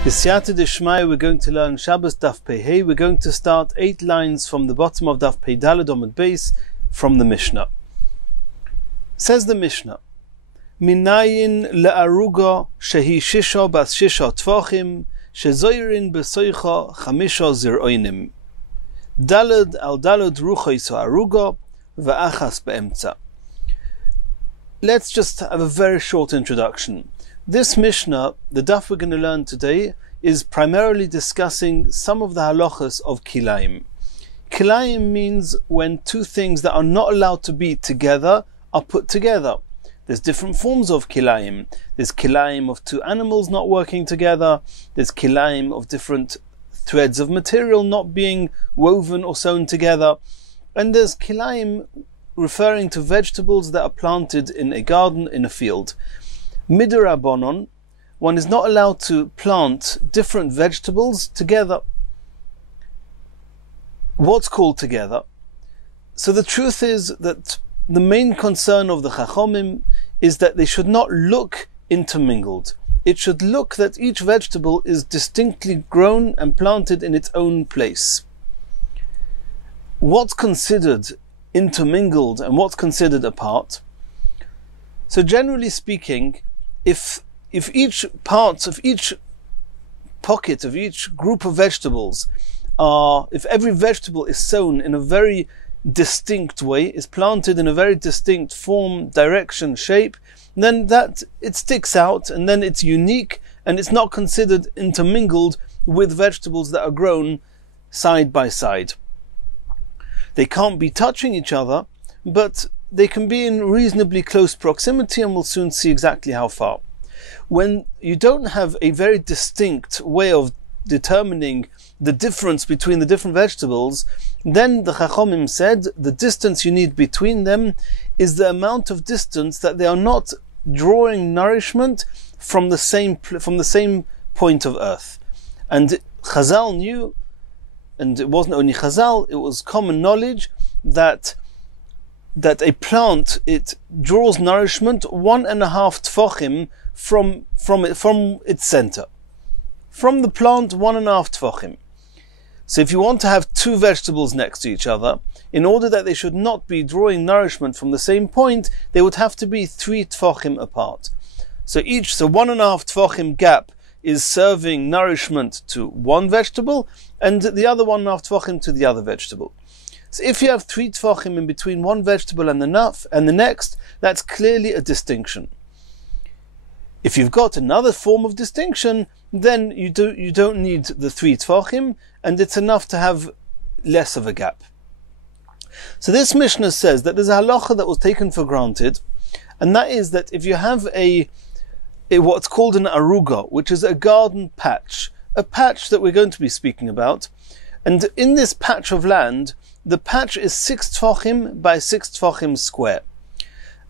B'siyata d'shmaya, we're going to learn Shabbos Daf Pei Hey. We're going to start 8 lines from the bottom of Daf Pei Daled Omid Beis from the Mishnah. Says the Mishnah, Minayin le'aruga shehi shisha bas shisha tvachim shezoirin besoicha chamisha zir'oinim daled al daled ruchos ha'aruga ve'achas be'emtza. Let's just have a very short introduction. This Mishnah, the daf we're going to learn today, is primarily discussing some of the halachas of kilayim. Kilayim means when two things that are not allowed to be together are put together. There's different forms of kilayim. There's kilayim of two animals not working together. There's kilayim of different threads of material not being woven or sewn together. And there's kilayim referring to vegetables that are planted in a garden, in a field. Midirabonon, one is not allowed to plant different vegetables together. What's called together? So the truth is that the main concern of the Chachomim is that they should not look intermingled. It should look that each vegetable is distinctly grown and planted in its own place. What's considered intermingled and what's considered apart? So generally speaking, if each part of each pocket of each group of vegetables if every vegetable is sown in a very distinct way, is planted in a very distinct form, direction, shape, then that it sticks out and then it's unique and it's not considered intermingled with vegetables that are grown side by side. They can't be touching each other, but they can be in reasonably close proximity, and we'll soon see exactly how far. When you don't have a very distinct way of determining the difference between the different vegetables, then the Chachomim said the distance you need between them is the amount of distance that they are not drawing nourishment from the same point of earth. And Chazal knew, and it wasn't only Chazal, it was common knowledge that a plant, it draws nourishment 1.5 tefachim from its center. From the plant, 1.5 tefachim. So if you want to have two vegetables next to each other, in order that they should not be drawing nourishment from the same point, they would have to be 3 tefachim apart. So 1.5 tefachim gap is serving nourishment to one vegetable, and the other 1.5 tefachim to the other vegetable. So if you have 3 tefachim in between one vegetable and the next, that's clearly a distinction. If you've got another form of distinction, then you don't need the 3 tefachim, and it's enough to have less of a gap. So this Mishnah says that there's a halacha that was taken for granted, and that is that if you have what's called an aruga, which is a garden patch, a patch that we're going to be speaking about, and in this patch of land, the patch is 6 tefachim by 6 tefachim square.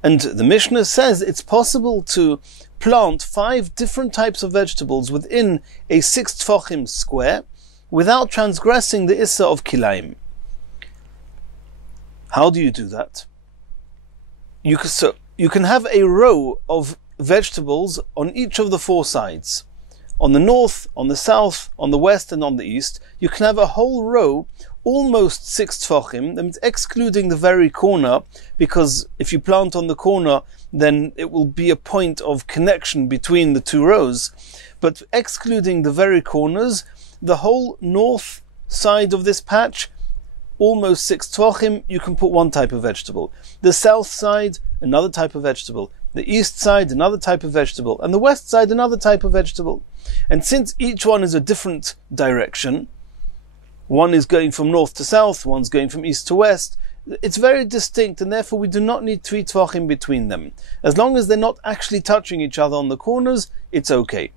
And the Mishnah says it's possible to plant 5 different types of vegetables within a 6 tefachim square without transgressing the issa of kilayim. How do you do that? You can have a row of vegetables on each of the 4 sides. On the north, on the south, on the west, and on the east, you can have a whole row, almost 6 tefachim, that means excluding the very corner, because if you plant on the corner, then it will be a point of connection between the 2 rows. But excluding the very corners, the whole north side of this patch, almost 6 tefachim, you can put one type of vegetable. The south side, another type of vegetable. The east side, another type of vegetable. And the west side, another type of vegetable. And since each one is a different direction, one is going from north to south, one's going from east to west, it's very distinct, and therefore we do not need 3 tefachim between them. As long as they're not actually touching each other on the corners, it's okay.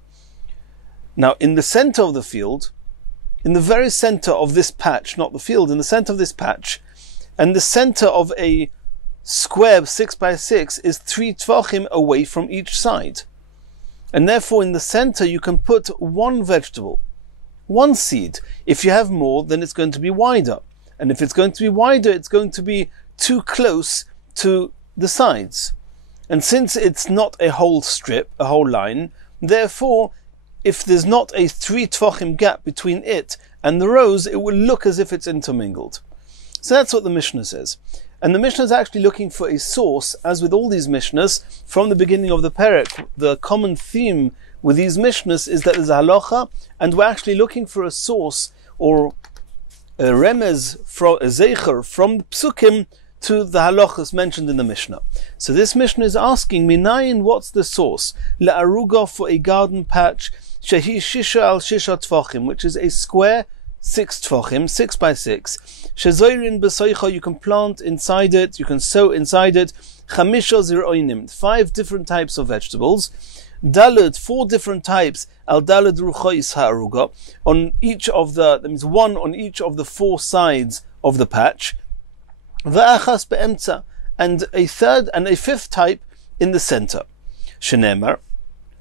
Now, in the center of the field, in the very center of this patch, not the field, in the center of this patch, and the center of a square 6 by 6 is 3 tefachim away from each side. And therefore in the center you can put one vegetable, one seed. If you have more, then it's going to be wider. And if it's going to be wider, it's going to be too close to the sides. And since it's not a whole strip, a whole line, therefore if there's not a 3 tefachim gap between it and the rows, it will look as if it's intermingled. So that's what the Mishnah says. And the Mishnah is actually looking for a source, as with all these Mishnahs, from the beginning of the perek. The common theme with these Mishnahs is that there's a halacha, and we're actually looking for a source, or a remez, from a zeicher, from the psukim to the halachas mentioned in the Mishnah. So this Mishnah is asking, minayin, what's the source? La'aruga, for a garden patch, shehi shisha al shisha tfachim, which is a square 6 tfachim, 6 by 6. Shezoirin b'soicha, you can plant inside it, you can sow inside it. Chamisha zir'oinim, 5 different types of vegetables. Dalad, 4 different types. Al dalad ruchais ha'aruga, on each of the, that means 1 on each of the 4 sides of the patch. Va'achas be'emtza, and a 3rd and a 5th type in the center. Shenemar,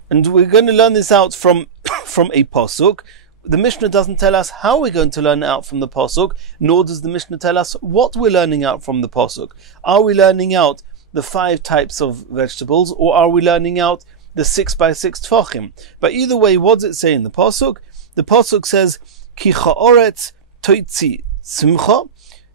and we're going to learn this out from a pasuk. The Mishnah doesn't tell us how we're going to learn it out from the pasuk, nor does the Mishnah tell us what we're learning out from the pasuk. Are we learning out the 5 types of vegetables, or are we learning out the 6 by 6 tfachim? But either way, what does it say in the pasuk? The pasuk says, Ki cha'oretz toitzi simcha,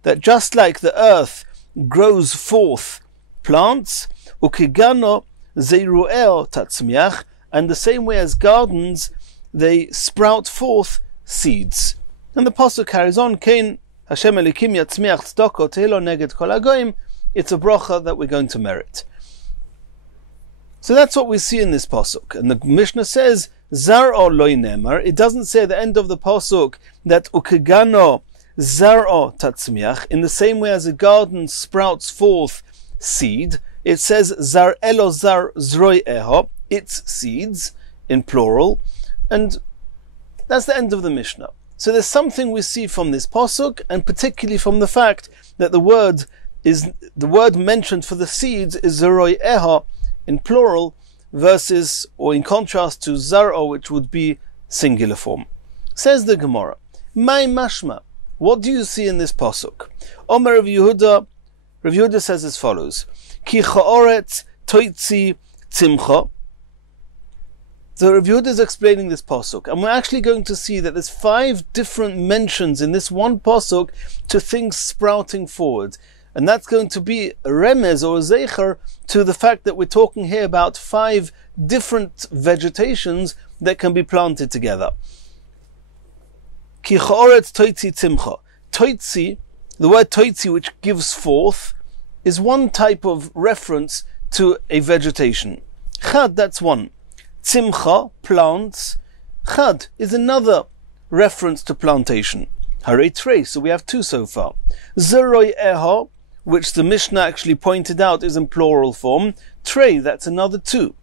that just like the earth grows forth plants, ukigano zeiru'eo tatzmiach, and the same way as gardens, they sprout forth seeds. And the pasuk carries on, Kein Hashem Elikim yatzmiach tzedakah tehilo neged kol hagoyim. It's a bracha that we're going to merit. So that's what we see in this pasuk. And the Mishnah says, Zar'o loy nemar. It doesn't say at the end of the pasuk that ukigano zar'o tatzmiach, in the same way as a garden sprouts forth seed. It says zar'elo zar zroi'eho, its seeds, in plural. And that's the end of the Mishnah. So there's something we see from this pasuk, and particularly from the fact that the word mentioned for the seeds is zeroi'eha in plural, versus, or in contrast to zar'o, which would be singular form. Says the Gemara, Mai mashma, what do you see in this pasuk? Omer Rav Yehuda says as follows, Ki cha'oretz toitzi tzimcha. So Rav Yehuda is explaining this pasuk, and we're actually going to see that there's 5 different mentions in this one pasuk to things sprouting forward, and that's going to be a remez or a zeicher to the fact that we're talking here about 5 different vegetations that can be planted together. Ki cha'oretz toitzi tzimcha. Toitzi, the word toitzi, which gives forth, is one type of reference to a vegetation. Chad, that's one. Tzimcha, plants. Chad is another reference to plantation. Hare trei, so we have 2 so far. Zeroi eho, which the Mishnah actually pointed out is in plural form. Trei, that's another 2.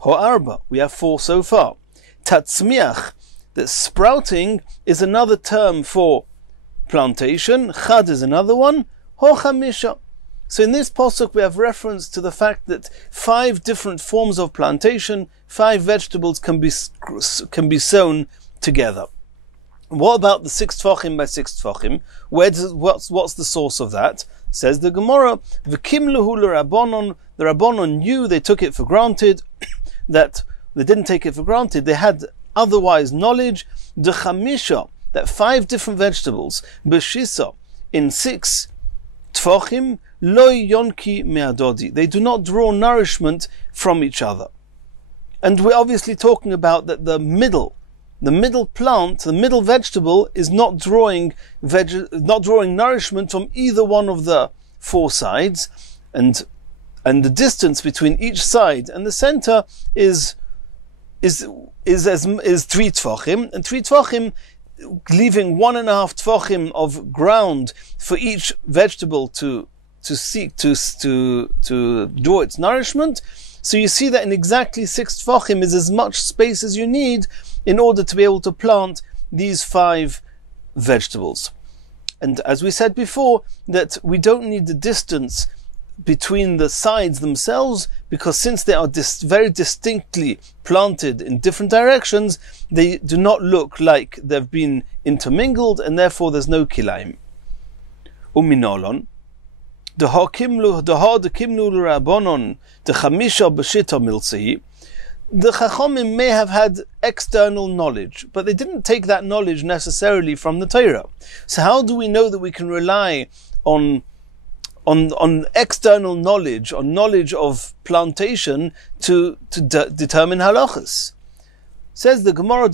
Ho'arba, we have 4 so far. Tatzmiach, that sprouting is another term for plantation. Chad is another one. Ho'chamisha. So in this pasuk we have reference to the fact that 5 different forms of plantation, 5 vegetables can be sown together. What about the 6 tfachim by 6 tfachim? What's the source of that? Says the Gemara, V'kim lehu l'Rabbanon. The Rabbanon knew, they took it for granted, that they didn't take it for granted, they had otherwise knowledge, d'chamisha, that 5 different vegetables, b'shisa, in 6 tfachim, loy yonki me'adodi, they do not draw nourishment from each other. And we're obviously talking about that the middle plant, the middle vegetable, is not drawing nourishment from either one of the 4 sides, and the distance between each side and the center is 3 tfachim, and 3 tfachim, leaving 1.5 tfachim of ground for each vegetable to draw its nourishment. So you see that in exactly 6 tfachim is as much space as you need in order to be able to plant these 5 vegetables. And as we said before, that we don't need the distance between the sides themselves, because since they are very distinctly planted in different directions, they do not look like they've been intermingled, and therefore there's no kilaim. Uminolon, the ha kimlu l'Rabbanon, the chamisha b'shita miltzei. the Chachomim may have had external knowledge, but they didn't take that knowledge necessarily from the Torah. So how do we know that we can rely on external knowledge, on knowledge of plantation to determine halachas? Says the Gemara,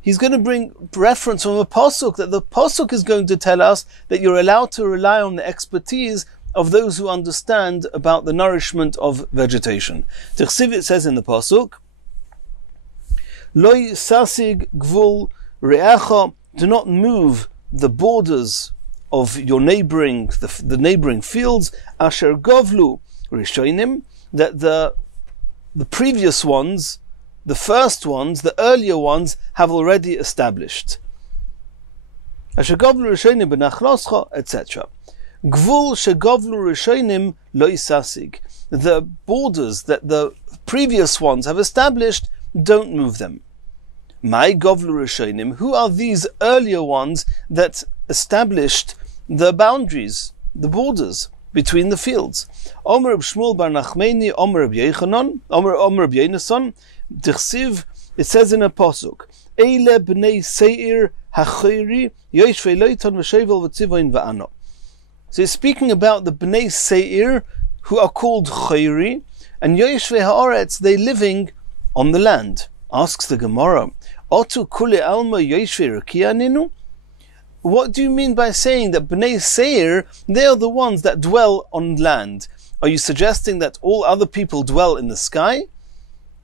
he's going to bring reference from a pasuk, that the pasuk is going to tell us that you're allowed to rely on the expertise of those who understand about the nourishment of vegetation. Tichsiv, it says in the pasuk, Loi sasig gvul re'acha, do not move the borders of your neighboring, the neighboring fields, asher govlu rishonim, that the previous ones, the first ones, the earlier ones, have already established. Asher govlu rishonim benachloscha, etc. Gvul shegovlu rishonim lo isasig. The borders that the previous ones have established, don't move them. My govlu rishonim, who are these earlier ones that established the boundaries, the borders between the fields? Omer Reb Shmuel bar Nachmeni, Omer Reb Yechanan, Omer Reb Yenason, Dichsiv, it says in a pasuk, Eile bnei seir hachiri yoshvei loiton v'shevel v'tzivoin v'ano. So he's speaking about the bnei seir, who are called chayri, and yoshvei haaretz, they living on the land. Asks the Gemara, Otu kule alma yoshvei rakianinu? What do you mean by saying that Bnei Seir, they are the ones that dwell on land? Are you suggesting that all other people dwell in the sky?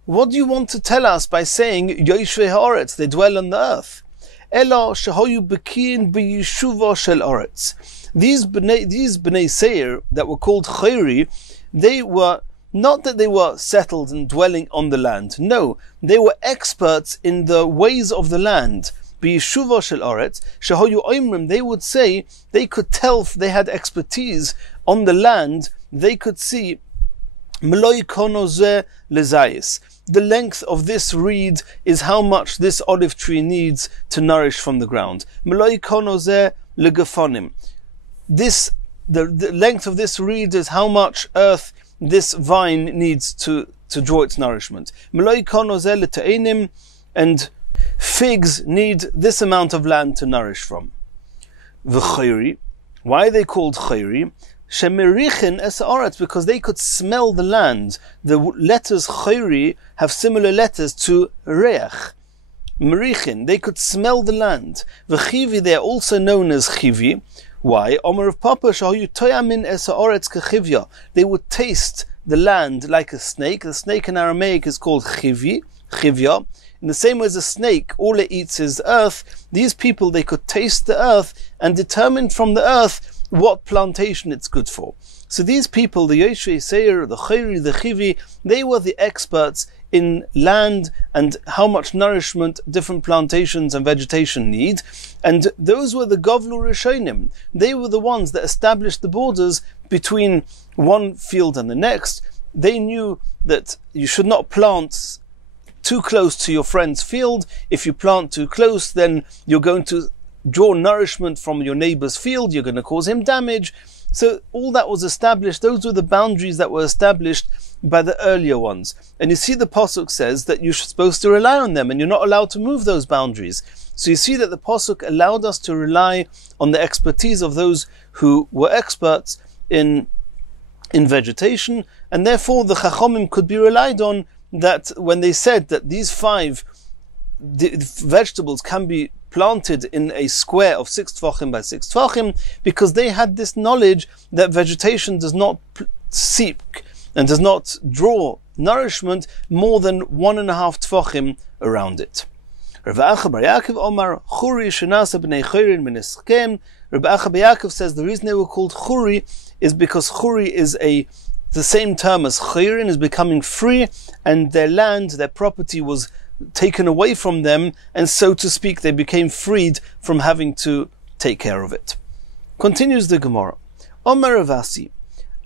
What do you want to tell us by saying Yoshvei Haaretz, they dwell on the earth? Ela shehoyu bekiin b'yishuva shel Haaretz. These Bnei Seir that were called Chayri, they were not that they were settled and dwelling on the land. No, they were experts in the ways of the land. B'yishuva shel Haaretz, shehoyu oimrim, they would say, they could tell, they had expertise on the land, they could see Meloi kono zeh lezayis. The length of this reed is how much this olive tree needs to nourish from the ground. Meloi kono zeh legafonim. The length of this reed is how much earth this vine needs to draw its nourishment. Meloi kono zeh leteinim, and figs need this amount of land to nourish from. V'chayri, why are they called chayri? Shemerichin es haaretz, because they could smell the land. The letters chayri have similar letters to reach. Merichin, they could smell the land. V'chivi, they are also known as chivi. Why? Omer of Papa shahoyu toyamin es haaretz kechivya. They would taste the land like a snake. The snake in Aramaic is called chivya. In the same way as a snake, all it eats is earth. These people, they could taste the earth and determine from the earth what plantation it's good for. So these people, the Yoshvei Seir, the Chayri, the Chivi, they were the experts in land and how much nourishment different plantations and vegetation need. And those were the Govlu Rishonim. They were the ones that established the borders between one field and the next. They knew that you should not plant too close to your friend's field. If you plant too close, then you're going to draw nourishment from your neighbor's field, you're going to cause him damage. So all that was established, those were the boundaries that were established by the earlier ones. And you see the Pasuk says that you're supposed to rely on them and you're not allowed to move those boundaries. So you see that the Pasuk allowed us to rely on the expertise of those who were experts in vegetation, and therefore the Chachomim could be relied on, that when they said that these 5 vegetables can be planted in a square of 6 tfachim by 6 tfachim, because they had this knowledge that vegetation does not seek and does not draw nourishment more than 1.5 tfachim around it. Rabbi Acha bar Yaakov Omar Churi shenasa b'nei chayrin mineskem. Rabbi Acha bar Yaakov says the reason they were called Churi is because Churi is the same term as chayrin, is becoming free, and their land, their property was taken away from them, and so to speak they became freed from having to take care of it. Continues the Gemara. Omer Ravasi,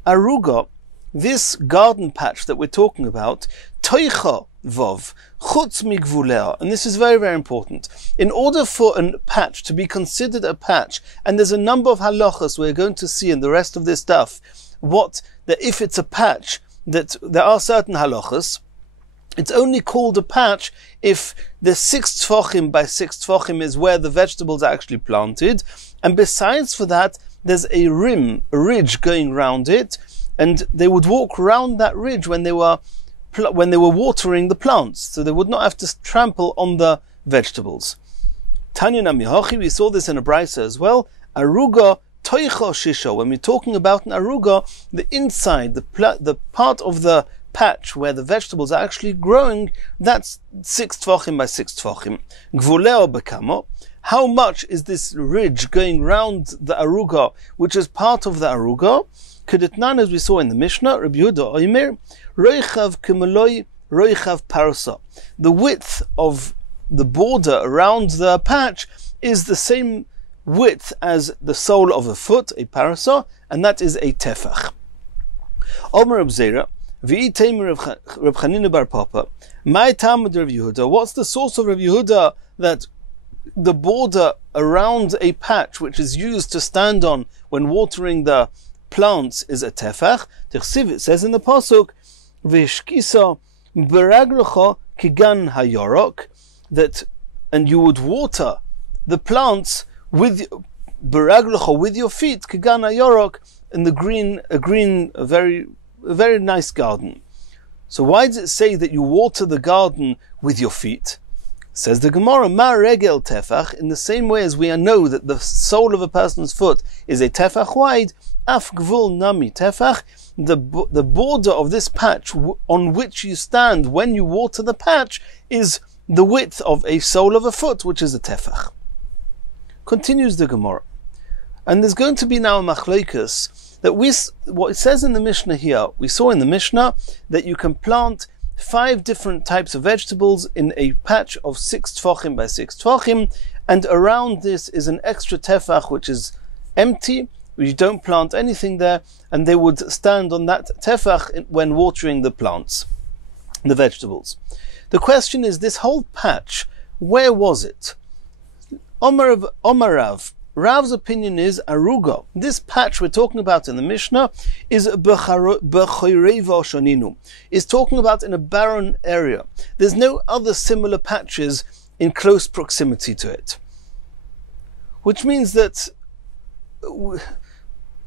Aruga, this garden patch that we're talking about, Toicha Vov, Chutz Migvulea, and this is very, very important. In order for a patch to be considered a patch, and there's a number of halachas we're going to see in the rest of this stuff, that if it's a patch, that there are certain halachas. It's only called a patch if the 6 tfachim by 6 tfachim is where the vegetables are actually planted, and besides for that, there's a ridge going round it, and they would walk round that ridge when they were watering the plants, so they would not have to trample on the vegetables. Tanya Namihachi, we saw this in a brisa as well. Aruga toicha shisha. When we're talking about an aruga, the inside, the part of the patch where the vegetables are actually growing, that's 6 tfachim by 6 tfachim. Gvuleo bekamo. How much is this ridge going round the aruga, which is part of the aruga? Kedetnan, as we saw in the Mishnah, Rabbi Yehuda Oimer, roichav kumaloi roichav parsa. The width of the border around the patch is the same width as the sole of a foot, a parasa, and that is a tefach. Omer Reb Zera, v'iteimer Reb Chanina bar Papa, my Talmud Reb Yehuda. What's the source of Reb Yehuda that the border around a patch which is used to stand on when watering the plants is a tefach? It says in the pasuk, v'shkisa beraglocha kigan hayorok, that, and you would water the plants with beraglocha, with your feet, kigan hayorok, in a very nice garden. So why does it say that you water the garden with your feet? Says the Gemara, ma regel tefach, in the same way as we know that the sole of a person's foot is a tefach wide, af gvul nami tefach, the border of this patch on which you stand when you water the patch is the width of a sole of a foot, which is a tefach. Continues the Gemara. And there's going to be now a machlokes that what it says in the Mishnah here, we saw in the Mishnah that you can plant 5 different types of vegetables in a patch of 6 tfachim by 6 tfachim, and around this is an extra tefach which is empty. You don't plant anything there, and they would stand on that tefach when watering the plants, the vegetables. The question is, this whole patch, where was it? Omar Rav's opinion is aruga. This patch we're talking about in the Mishnah is b'choireva shoninu, is talking about in a barren area. There's no other similar patches in close proximity to it. Which means that,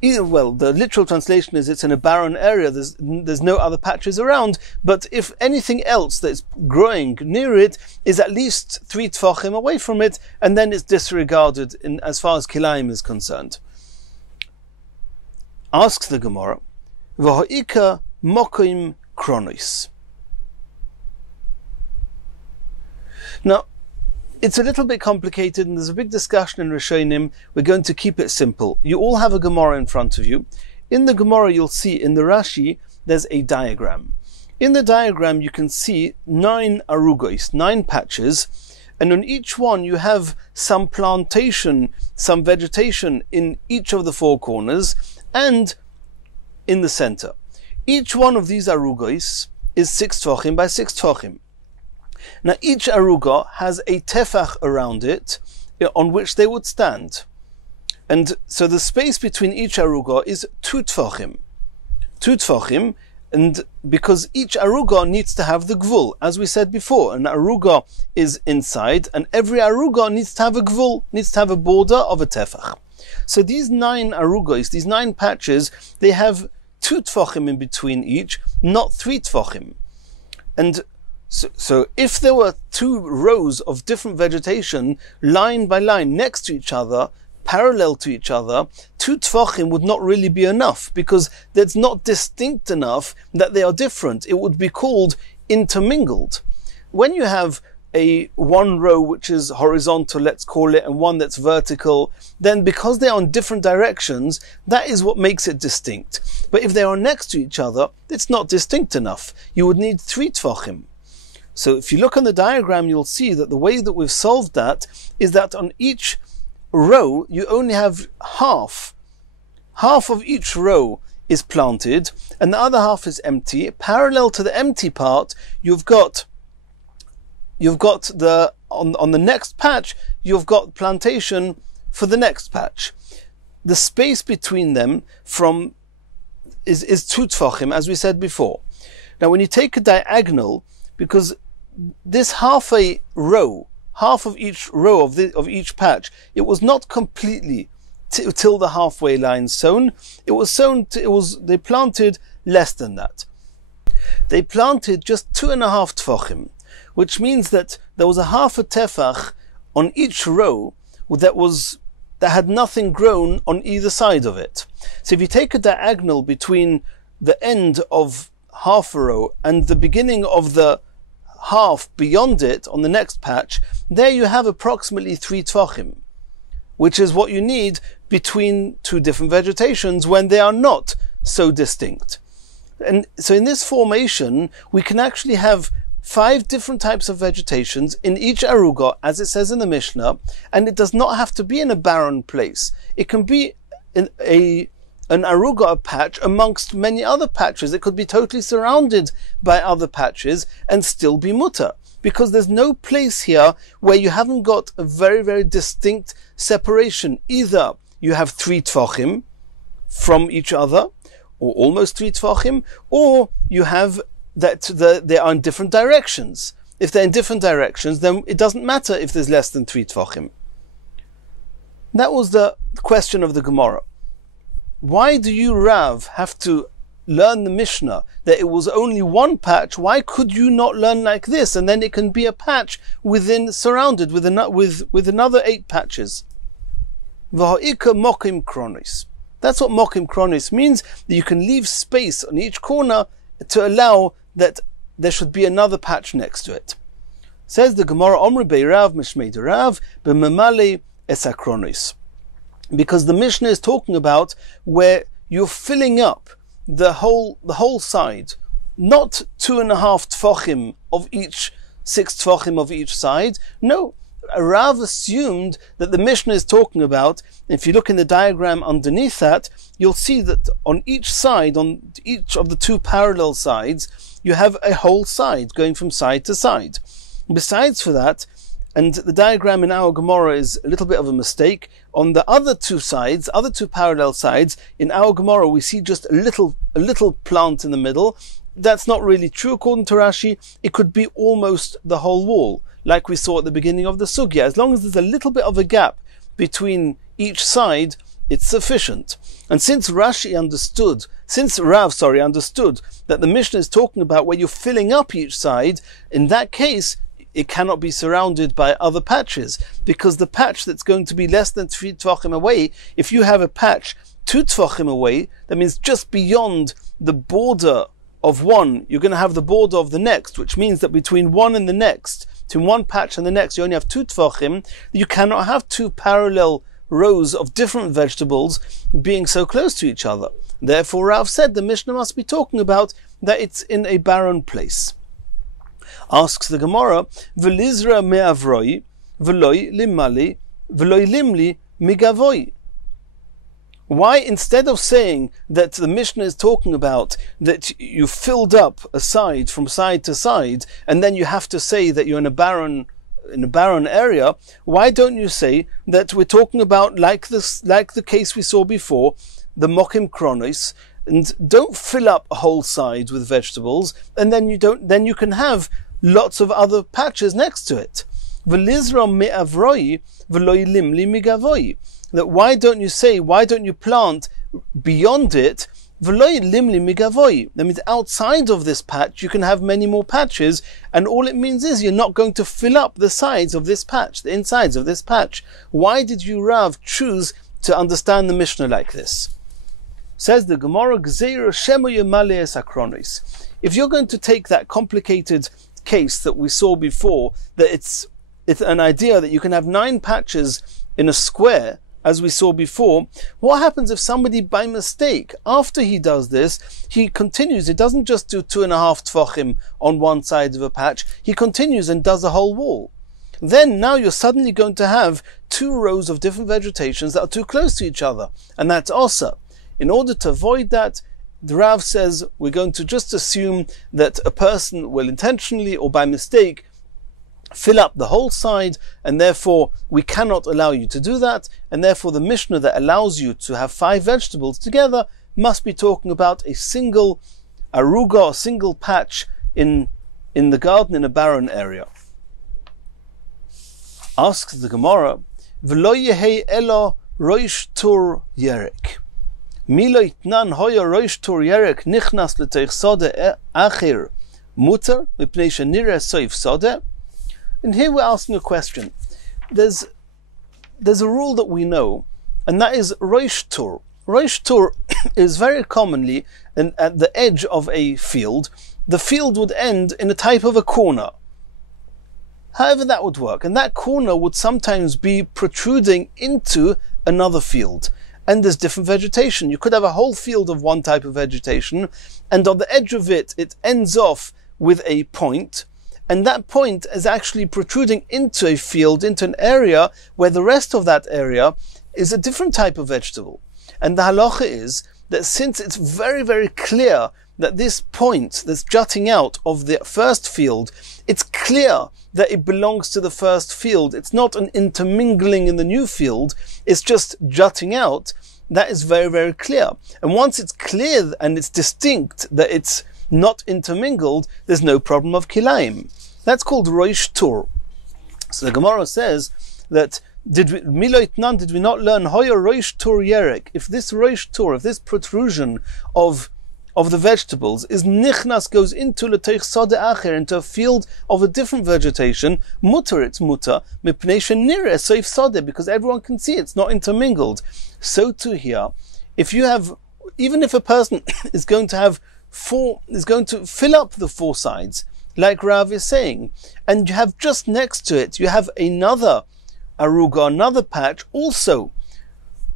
the literal translation is it's in a barren area, there's no other patches around, but if anything else that's growing near it is at least 3 tfachim away from it, and then it's disregarded as far as kilayim is concerned. Asks the Gemara, v'ha'ika mokim kronos. Now, it's a little bit complicated, and there's a big discussion in Rishonim. We're going to keep it simple. You all have a Gemara in front of you. In the Gemara, you'll see in the Rashi, there's a diagram. In the diagram, you can see 9 arugos, 9 patches, and on each one you have some plantation, some vegetation in each of the 4 corners, and in the center. Each one of these arugos is 6 tfachim by 6 tfachim. Now each aruga has a tefach around it on which they would stand. And so the space between each aruga is 2 tfachim. 2 tfachim, and because each aruga needs to have the gvul. As we said before, an aruga is inside, and every aruga needs to have a gvul, needs to have a border of a tefach. So these 9 arugos, these 9 patches, they have 2 tfachim in between each, not 3 tfachim. And so if there were 2 rows of different vegetation, line by line, next to each other, parallel to each other, 2 tfachim would not really be enough, because that's not distinct enough that they are different. It would be called intermingled. When you have one row which is horizontal, let's call it, and one that's vertical, then because they are in different directions, that is what makes it distinct. But if they are next to each other, it's not distinct enough. You would need 3 tfachim. So if you look on the diagram, you'll see that the way that we've solved that is that on each row, you only have half. Half of each row is planted, and the other half is empty. Parallel to the empty part, you've got on the next patch, you've got plantation for the next patch. The space between them from 2 tfachim, as we said before. Now, when you take a diagonal, because this half of each row of each patch, it was not completely till the halfway line sown. They planted less than that. They planted just 2.5 tfachim, which means that there was a half a tefach on each row that had nothing grown on either side of it. So if you take a diagonal between the end of half a row and the beginning of the half beyond it on the next patch, there you have approximately 3 tfachim, which is what you need between 2 different vegetations when they are not so distinct. And so in this formation, we can actually have 5 different types of vegetations in each aruga, as it says in the Mishnah, and it does not have to be in a barren place. It can be in an aruga, a patch, amongst many other patches. It could be totally surrounded by other patches and still be mutter, because there's no place here where you haven't got a very, very distinct separation. Either you have 3 tfachim from each other, or almost 3 tfachim, or you have that they are in different directions. If they're in different directions, then it doesn't matter if there's less than 3 tfachim. That was the question of the Gemara. Why do you, Rav, have to learn the Mishnah that it was only 1 patch? Why could you not learn like this, and then it can be a patch surrounded with another 8 patches? V'ha'ika mokim kronis. That's what mokim kronis means, that you can leave space on each corner to allow that there should be another patch next to it. Says the Gemara, Omri be'irav mishmei derav b'memale esakronis. Because the Mishnah is talking about where you're filling up the whole side, not 2.5 tfachim of each, 6 tfachim of each side. No, Rav assumed that the Mishnah is talking about, if you look in the diagram underneath that, you'll see that on each side, on each of the 2 parallel sides, you have a whole side going from side to side. Besides for that, and the diagram in our Gemara is a little bit of a mistake, on the other 2 sides, other 2 parallel sides, in our Gemara we see just a little plant in the middle. That's not really true according to Rashi. It could be almost the whole wall, like we saw at the beginning of the sugya. As long as there's a little bit of a gap between each side, it's sufficient. And since Rav understood that the Mishnah is talking about where you're filling up each side, in that case, it cannot be surrounded by other patches, because the patch that's going to be less than 3 tfachim away, if you have a patch 2 tfachim away, that means just beyond the border of one, you're going to have the border of the next, which means that between one and the next, between one patch and the next, you only have 2 tfachim. You cannot have 2 parallel rows of different vegetables being so close to each other. Therefore, Rav said the Mishnah must be talking about that it's in a barren place. Asks the Gemara, V'lizra me'avroi, v'loi limali, v'loi limli migavoi. Why, instead of saying that the Mishnah is talking about that you filled up a side from side to side, and then you have to say that you're in a barren area, why don't you say that we're talking about like the case we saw before, the mokim kronos, and don't fill up a whole side with vegetables, and then you can have lots of other patches next to it. V'lizra me'avroi v'loi limli migavoi. That why don't you plant beyond it, v'loi limli migavoi. That means outside of this patch you can have many more patches, and all it means is you're not going to fill up the sides of this patch, the insides of this patch. Why did you, Rav, choose to understand the Mishnah like this? Says the Gemara, Gzeira shemo yemale es akronis. If you're going to take that complicated case that we saw before, that it's an idea that you can have 9 patches in a square, as we saw before, what happens if somebody by mistake, after he does this, he continues, he doesn't just do 2.5 tfachim on one side of a patch, he continues and does a whole wall. Then now you're suddenly going to have 2 rows of different vegetations that are too close to each other, and that's osa. In order to avoid that, the Rav says we're going to just assume that a person will intentionally or by mistake fill up the whole side, and therefore we cannot allow you to do that, and therefore the Mishnah that allows you to have 5 vegetables together must be talking about a single aruga, a single patch in the garden in a barren area. Asks the Gemara, V'lo yehei elo roish tur yerek. Milo itnan hoya roish tur yerek nichnas l'teich sode achir muter mipnei shenire soif sode. And here we're asking a question. There's a rule that we know, and that is roish tur. Roish tur is very commonly at the edge of a field. The field would end in a type of a corner. However that would work, and that corner would sometimes be protruding into another field, and there's different vegetation. You could have a whole field of one type of vegetation, and on the edge of it ends off with a point, and that point is actually protruding into a field, into an area where the rest of that area is a different type of vegetable. And the halacha is that since it's very, very clear that this point that's jutting out of the first field, it's clear that it belongs to the first field. It's not an intermingling in the new field, it's just jutting out. That is very, very clear. And once it's clear and it's distinct that it's not intermingled, there's no problem of kilayim. That's called roish tur. So the Gemara says that did we not learn hoya roish tur yerek? If this roish tur, if this protrusion of the vegetables is nichnas, goes into l'teich sode acher, into a field of a different vegetation, mutter, it's mutter, mipnei shenire soif sode, because everyone can see it's not intermingled. So too here, if you have, even if a person is going to fill up the four sides, like Rav is saying, and you have just next to it, you have another aruga, another patch, also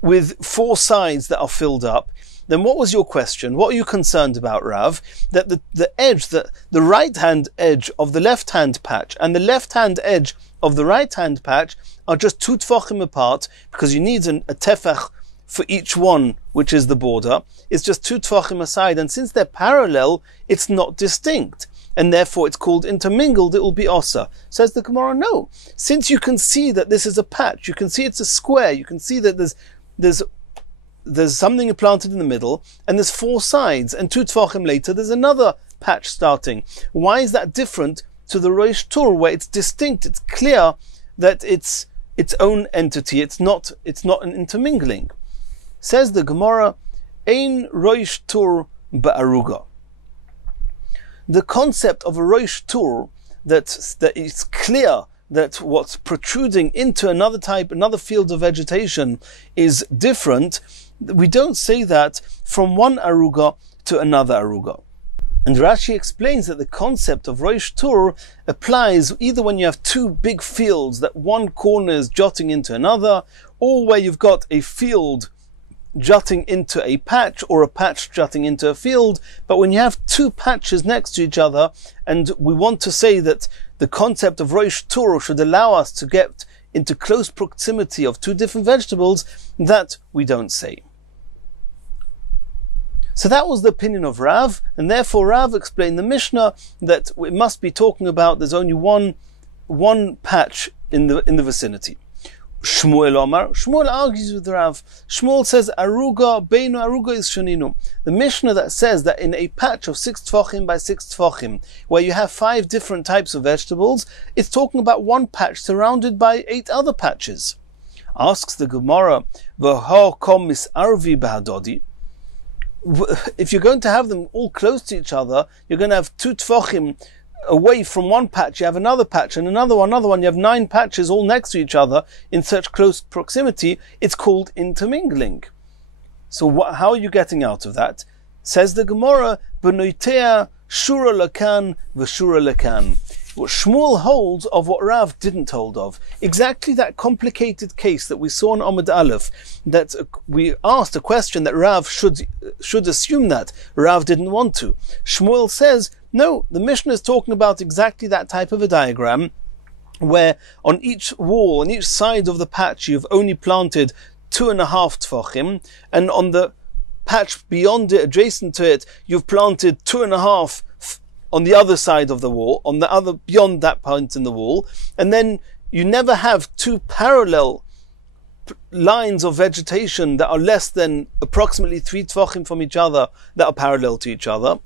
with four sides that are filled up, then what was your question? What are you concerned about, Rav? That the edge, the right-hand edge of the left-hand patch and the left-hand edge of the right-hand patch are just 2 tefachim apart, because you need a tefach for each one, which is the border. It's just 2 tefachim aside, and since they're parallel, it's not distinct, and therefore it's called intermingled, it will be osa. Says the Gemara, no. Since you can see that this is a patch, you can see it's a square, you can see that there's something planted in the middle, and there's 4 sides, and 2 tefachim later there's another patch starting. Why is that different to the roish tur, where it's distinct, it's clear that it's its own entity, it's not an intermingling? Says the Gemara, ein roish tur ba'aruga. The concept of a roish tur, that it's clear that what's protruding into another field of vegetation is different, we don't say that from one aruga to another aruga. And Rashi explains that the concept of roish tur applies either when you have 2 big fields that one corner is jutting into another, or where you've got a field jutting into a patch, or a patch jutting into a field. But when you have 2 patches next to each other, and we want to say that the concept of roish tur should allow us to get into close proximity of 2 different vegetables, that we don't say. So that was the opinion of Rav, and therefore Rav explained the Mishnah that it must be talking about there's only one patch in the vicinity. Shmuel argues with Rav. Shmuel says aruga beinu aruga is shaninu. The Mishnah that says that in a patch of 6 tefachim by 6 tefachim, where you have 5 different types of vegetables, it's talking about one patch surrounded by 8 other patches. Asks the Gemara, v'ha kom misarvi b'hadodi. If you're going to have them all close to each other, you're going to have 2 tefachim away from one patch, you have another patch, and another one, you have 9 patches all next to each other in such close proximity. It's called intermingling. So how are you getting out of that? Says the Gemara, b'noitea shura lakan v'shura lakan. What Shmuel holds of what Rav didn't hold of. Exactly that complicated case that we saw in Amud Aleph, that we asked a question that Rav should assume that Rav didn't want to. Shmuel says, no, the Mishnah is talking about exactly that type of a diagram, where on each wall, on each side of the patch, you've only planted 2.5 tefachim, and on the patch beyond it, adjacent to it, you've planted 2.5 on the other side of the wall, on the other, beyond that point in the wall, and then you never have 2 parallel lines of vegetation that are less than approximately 3 tvachim from each other that are parallel to each other.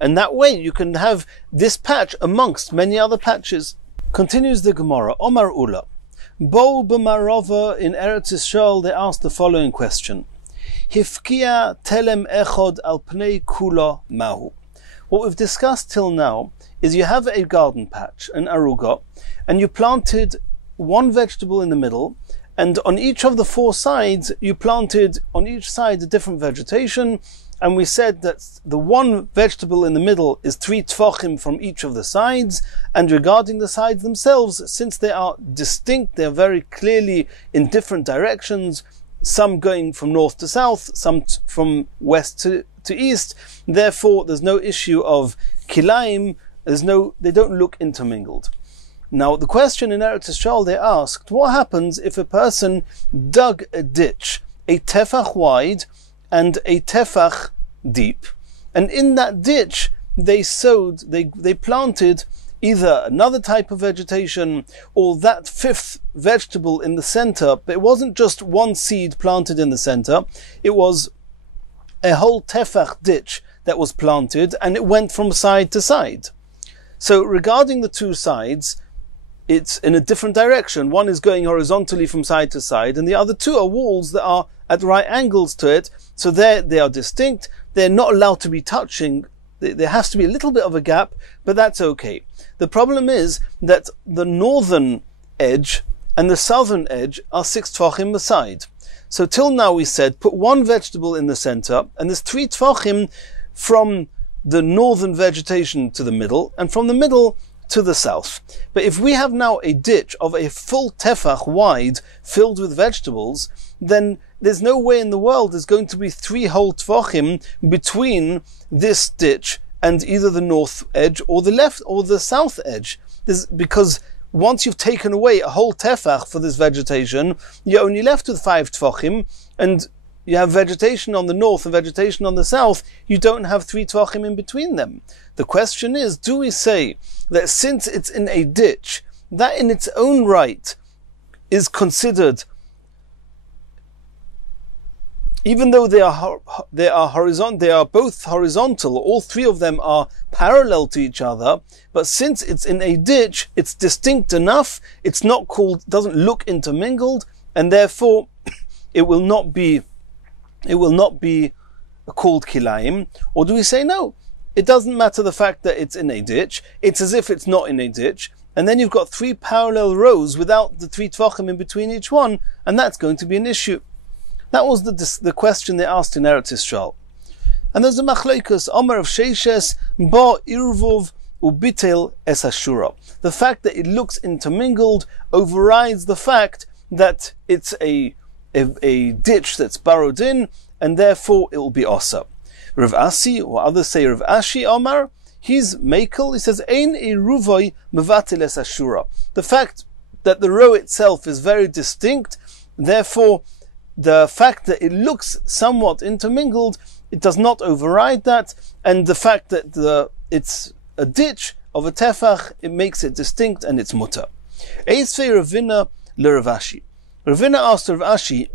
And that way you can have this patch amongst many other patches. Continues the Gemara, Omar Ula. Bo b'marova in Eretz Yisrael, they asked the following question. Hifkia telem echod al pnei kula mahu. What we've discussed till now is you have a garden patch, an aruga, and you planted one vegetable in the middle, and on each of the 4 sides you planted on each side a different vegetation, and we said that the one vegetable in the middle is 3 tvachim from each of the sides, and regarding the sides themselves, since they are distinct, they are very clearly in different directions, some going from north to south, some from west to east, therefore there's no issue of kilaim, they don't look intermingled. Now the question in Eretz Yisrael, they asked, what happens if a person dug a ditch, a tefach wide and a tefach deep, and in that ditch they planted either another type of vegetation or that 5th vegetable in the center, but it wasn't just one seed planted in the center, it was a whole tefach ditch that was planted, and it went from side to side. So regarding the 2 sides, it's in a different direction. One is going horizontally from side to side, and the other 2 are walls that are at right angles to it, so they are distinct. They're not allowed to be touching. There has to be a little bit of a gap, but that's okay. The problem is that the northern edge and the southern edge are 6 tvachim aside. So till now we said put one vegetable in the center, and there's 3 tvachim from the northern vegetation to the middle, and from the middle to the south. But if we have now a ditch of a full tefach wide filled with vegetables, then there's no way in the world there's going to be 3 whole tvachim between this ditch and either the north edge or the left or the south edge. Because once you've taken away a whole tefach for this vegetation, you're only left with 5 tvachim, and you have vegetation on the north and vegetation on the south, you don't have 3 tvachim in between them. The question is, do we say that since it's in a ditch, that in its own right is considered, even though they are both horizontal, all 3 of them are parallel to each other, but since it's in a ditch, it's distinct enough, doesn't look intermingled, and therefore it will not be called kilaim? Or do we say no, it doesn't matter the fact that it's in a ditch, it's as if it's not in a ditch, and then you've got 3 parallel rows without the 3 tvachim in between each one, and that's going to be an issue. That was the question they asked in Eretz Yisrael. And there's a machlokus, Omer of Sheishes, Ba Irvuv Ubitel Es Ashura. The fact that it looks intermingled overrides the fact that it's a ditch that's burrowed in, and therefore it will be osa. Rav Asi, or others say Rav Ashi Omar, he's makel, he says, Ein Iruvoi Mevatel Es Ashura. The fact that the row itself is very distinct, therefore the fact that it looks somewhat intermingled, it does not override that, and the fact that it's a ditch of a tefach, it makes it distinct and it's mutter. Eisvei Ravina le Rav Ashi. Ravina asked Rav Ashi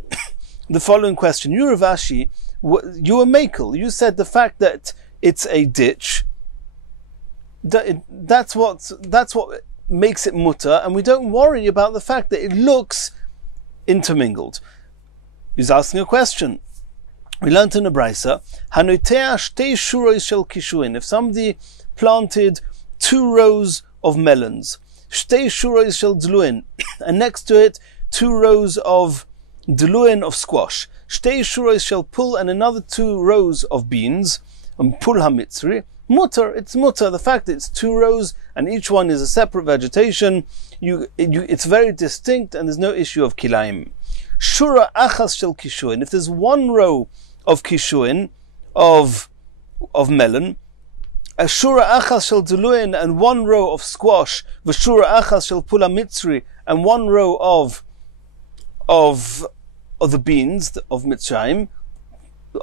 the following question. You, Rav Ashi, you were makel. You said the fact that it's a ditch, that's what makes it mutter, and we don't worry about the fact that it looks intermingled. He's asking a question. We learned in a brisa, Hanotea shtei shurois shel kishuin. If somebody planted 2 rows of melons, shtei shurois shel dluin, and next to it 2 rows of dluin of squash, shtei shurois shel pul, and another 2 rows of beans, pul hamitzri, mutter, it's mutter. The fact that it's 2 rows and each one is a separate vegetation, it's very distinct and there's no issue of kilaim. Shura achas shel kishuin. If there's 1 row of kishuin, of melon, a shura achas shel duluin, and 1 row of squash, v'shura achas shel pula mitzri, and 1 row of the beans of Mitzrayim,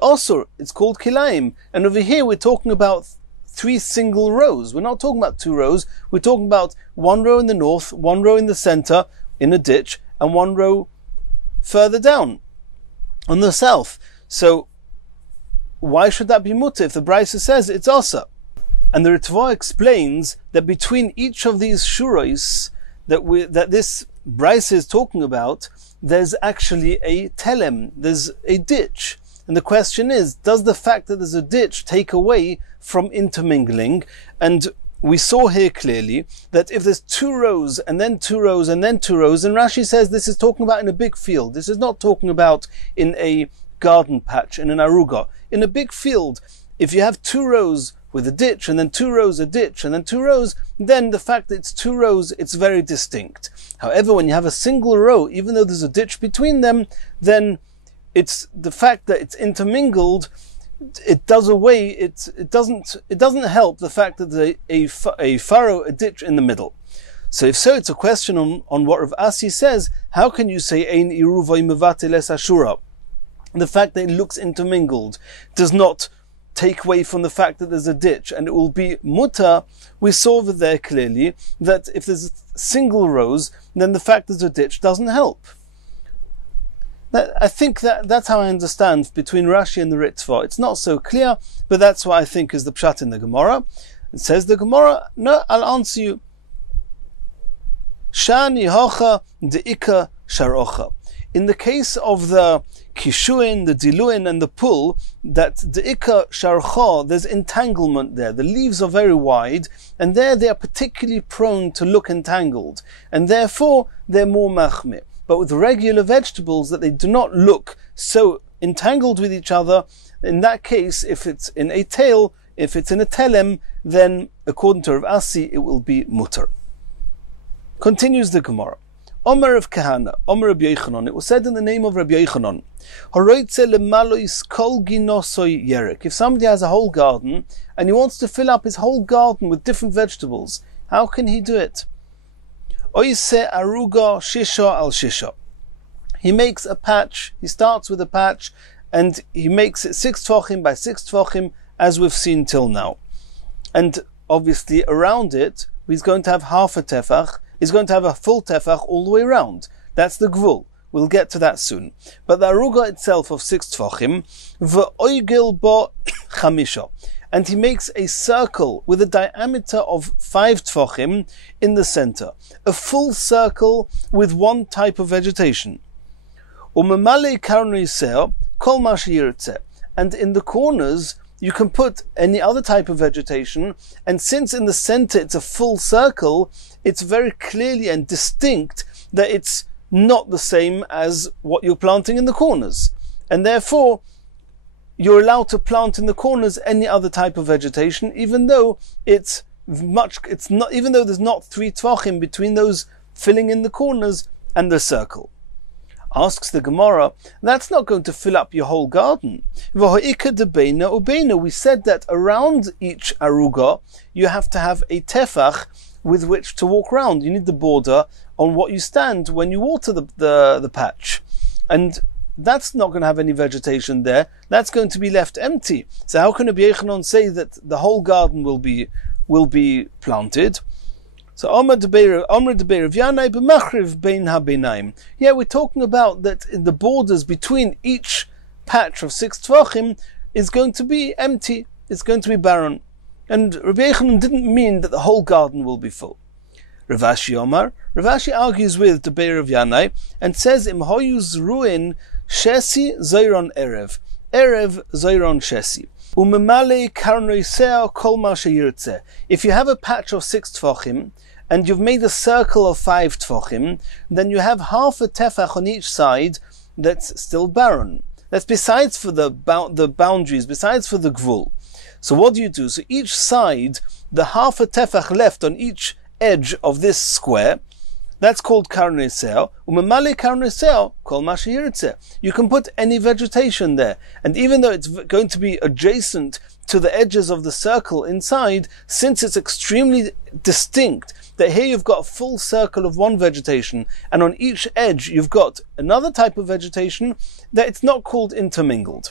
also it's called kilaim. And over here we're talking about 3 single rows. We're not talking about 2 rows. We're talking about 1 row in the north, 1 row in the center in a ditch, and 1 row further down on the south. So why should that be mutter if the Brisa says it's asa? And the Ritva explains that between each of these shuros that this Brisa is talking about, there's actually a telem, there's a ditch. And the question is, does the fact that there's a ditch take away from intermingling? And we saw here clearly that if there's 2 rows and then 2 rows and then 2 rows, and Rashi says this is talking about in a big field. This is not talking about in a garden patch, in an aruga. In a big field, if you have 2 rows with a ditch and then 2 rows a ditch and then 2 rows, then the fact that it's 2 rows, it's very distinct. However, when you have a single row, even though there's a ditch between them, then it's the fact that it's intermingled, it does away, it doesn't help the fact that there's a furrow, a ditch in the middle. So if so, it's a question on what Rav Asi says. How can you say ein iruvay mevatel es ashura? The fact that it looks intermingled does not take away from the fact that there's a ditch, and it will be mutter. We saw over there clearly that if there's single rows, then the fact there's a ditch doesn't help. I think that's how I understand between Rashi and the Ritva. It's not so clear, but that's what I think is the pshat in the Gemara. It says the Gemara, no, I'll answer you. Shani hocha deika sharocha. In the case of the kishuin, the diluin, and the pull, that deika sharcha, there's entanglement there. The leaves are very wide, and there they are particularly prone to look entangled, and therefore they're more machmir. But with regular vegetables, that they do not look so entangled with each other, in that case, if it's in a tail, if it's in a telem, then according to Rav Asi, it will be mutter. Continues the Gemara. Omer of Kahana, Omer Rabbi Yochanan. It was said in the name of Rabbi Yochanan. If somebody has a whole garden and he wants to fill up his whole garden with different vegetables, how can he do it? Oise aruga shisha al shisha. He makes a patch. He starts with a patch, and he makes it 6 tefachim by 6 tefachim, as we've seen till now. And obviously, around it, he's going to have half a tefach. He's going to have a full tefach all the way around. That's the gvul. We'll get to that soon. But the aruga itself of 6 tefachim, v'oigil bo chamisha. And he makes a circle with a diameter of 5 tefachim in the center. A full circle with one type of vegetation. Umemale karnei seo kol ma sheyirtzeh. And in the corners, you can put any other type of vegetation. And since in the center it's a full circle, it's very clearly and distinct that it's not the same as what you're planting in the corners. And therefore, you're allowed to plant in the corners any other type of vegetation, even though there's not 3 tvachim between those filling in the corners and the circle. Asks the Gemara, that's not going to fill up your whole garden. We said that around each aruga, you have to have a tefach with which to walk around. You need the border on what you stand when you water the patch. And that's not going to have any vegetation there. That's going to be left empty. So how can Rabbi Yochanan say that the whole garden will be planted? So Omer Debeir of Yanai b'machriv bein habeinaim. Yeah, we're talking about that in the borders between each patch of 6 tvachim is going to be empty. It's going to be barren. And Rabbi Yochanan didn't mean that the whole garden will be full. Rav Ashi Omar. Rav Ashi argues with Debeir of Yanai and says Im hoyuz ruin shesi zayron erev zayron shesi. Umemale karnei seo kol ma sheyirtzeh. If you have a patch of 6 tefachim and you've made a circle of 5 tefachim, then you have half a tefach on each side that's still barren. That's besides for the boundaries, besides for the gvul. So what do? So each side, the half a tefach left on each edge of this square, that's called karnei seo. Umemale karnei seo kol ma sheyirtzeh. You can put any vegetation there, and even though it's going to be adjacent to the edges of the circle inside, since it's extremely distinct, that here you've got a full circle of one vegetation, and on each edge you've got another type of vegetation, that it's not called intermingled.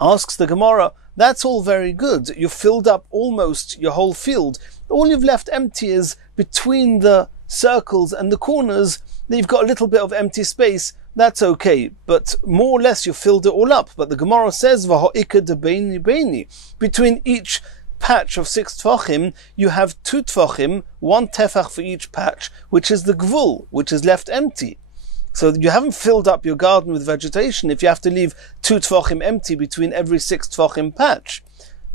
Asks the Gemara, that's all very good. You've filled up almost your whole field. All you've left empty is between the circles and the corners, you've got a little bit of empty space. that's okay, but more or less you filled it all up. But the Gemara says, V'ha'ika de beini beini. Between each patch of 6 tefachim, you have 2 tefachim, 1 tefach for each patch, which is the gvul, which is left empty. So you haven't filled up your garden with vegetation if you have to leave 2 tefachim empty between every 6 tefachim patch.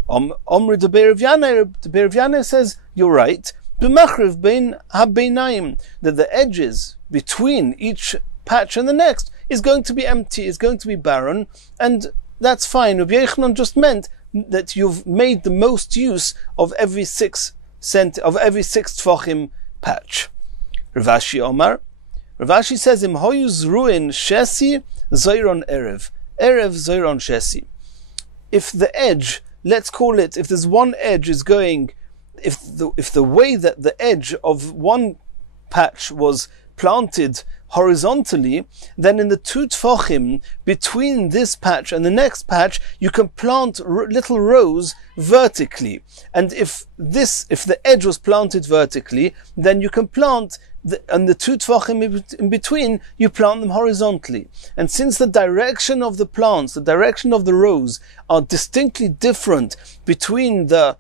Omri de Be'er V'yaneh says, you're right, b'machriv bein ha-beinayim, that the edges between each patch and the next is going to be empty, is going to be barren, and that's fine. Rabbi Yochanan just meant that you've made the most use of every 6 tefachim patch. Rav Ashi Omar, Rav Ashi says, Im hoyu zruin shesi zoiron erev zoiron shesi. If the edge, let's call it, if there's one edge is going, if the way that the edge of one patch was planted horizontally, then in the 2 tefachim between this patch and the next patch, you can plant little rows vertically. And if the edge was planted vertically, then you can plant and the 2 tefachim in between, you plant them horizontally. And since the direction of the plants, the direction of the rows are distinctly different between the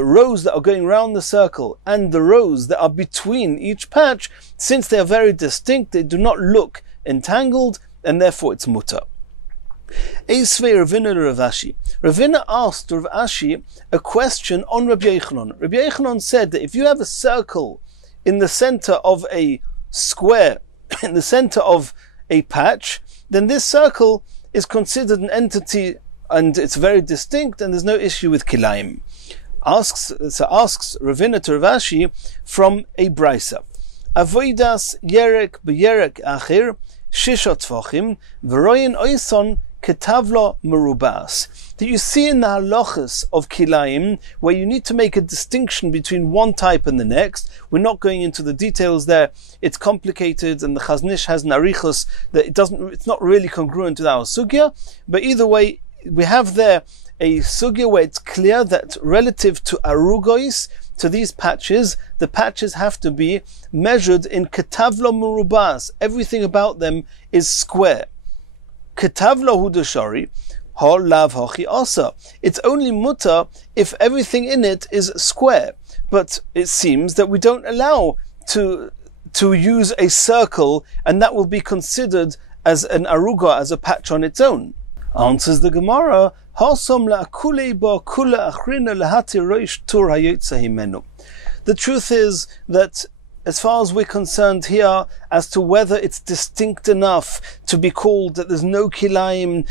rows that are going round the circle and the rows that are between each patch, since they are very distinct, they do not look entangled, and therefore it's mutter. Eisvei Ravina Rav Ashi. Ravina asked Rav Ashi a question on Rabbi Yochanan. Rabbi Yochanan said that if you have a circle in the center of a square, in the center of a patch, then this circle is considered an entity and it's very distinct and there's no issue with kilayim. Asks Ravina to Rav Ashi from a brisa. Avoidas yerek b'yerek achir shishot tefachim v'royin oison ketavlo merubas. That you see in the halachas of kilayim, where you need to make a distinction between one type and the next. We're not going into the details there. It's complicated, and the Chaznish has narichos that it's not really congruent with our sugya. But either way, we have there a sugya where it's clear that relative to arugois, to these patches, the patches have to be measured in ketavlo merubas. Everything about them is square. Ketavlo hudashari, ha lav hachi asa. It's only mutter if everything in it is square. But it seems that we don't allow to use a circle, and that will be considered as an aruga, as a patch on its own. Answers the Gemara, the truth is that as far as we're concerned here as to whether it's distinct enough to be called that there's no kilayim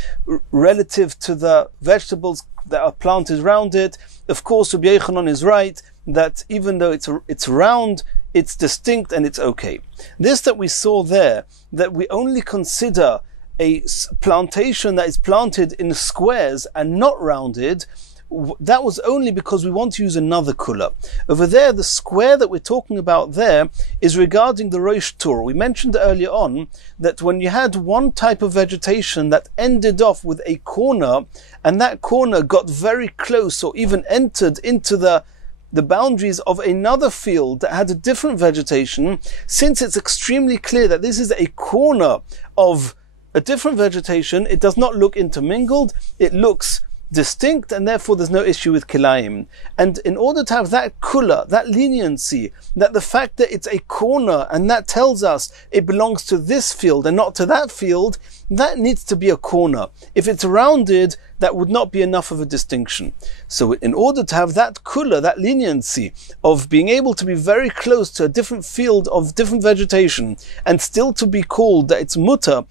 relative to the vegetables that are planted around it, of course Rabbi Yochanan is right that even though it's round, it's distinct and it's okay. This that we saw there, that we only consider a plantation that is planted in squares and not rounded, that was only because we want to use another kula. Over there, the square that we're talking about there is regarding the Rosh Tur. We mentioned earlier on that when you had one type of vegetation that ended off with a corner, and that corner got very close or even entered into the boundaries of another field that had a different vegetation, since it's extremely clear that this is a corner of a different vegetation, it does not look intermingled, it looks distinct, and therefore there's no issue with kilayim. And in order to have that kula, that leniency, that the fact that it's a corner and that tells us it belongs to this field and not to that field, that needs to be a corner. If it's rounded, that would not be enough of a distinction. So in order to have that kula, that leniency of being able to be very close to a different field of different vegetation and still to be called that it's mutter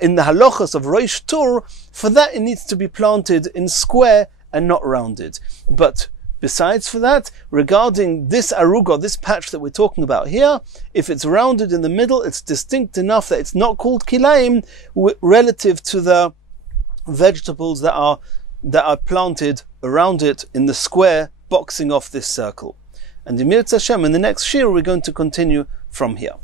in the halachas of Rosh Tur, for that it needs to be planted in square and not rounded. But besides for that, regarding this aruga, this patch that we're talking about here, if it's rounded in the middle, it's distinct enough that it's not called kilayim relative to the vegetables that are planted around it in the square, boxing off this circle. And in Mirz Hashem, in the next shir, we're going to continue from here.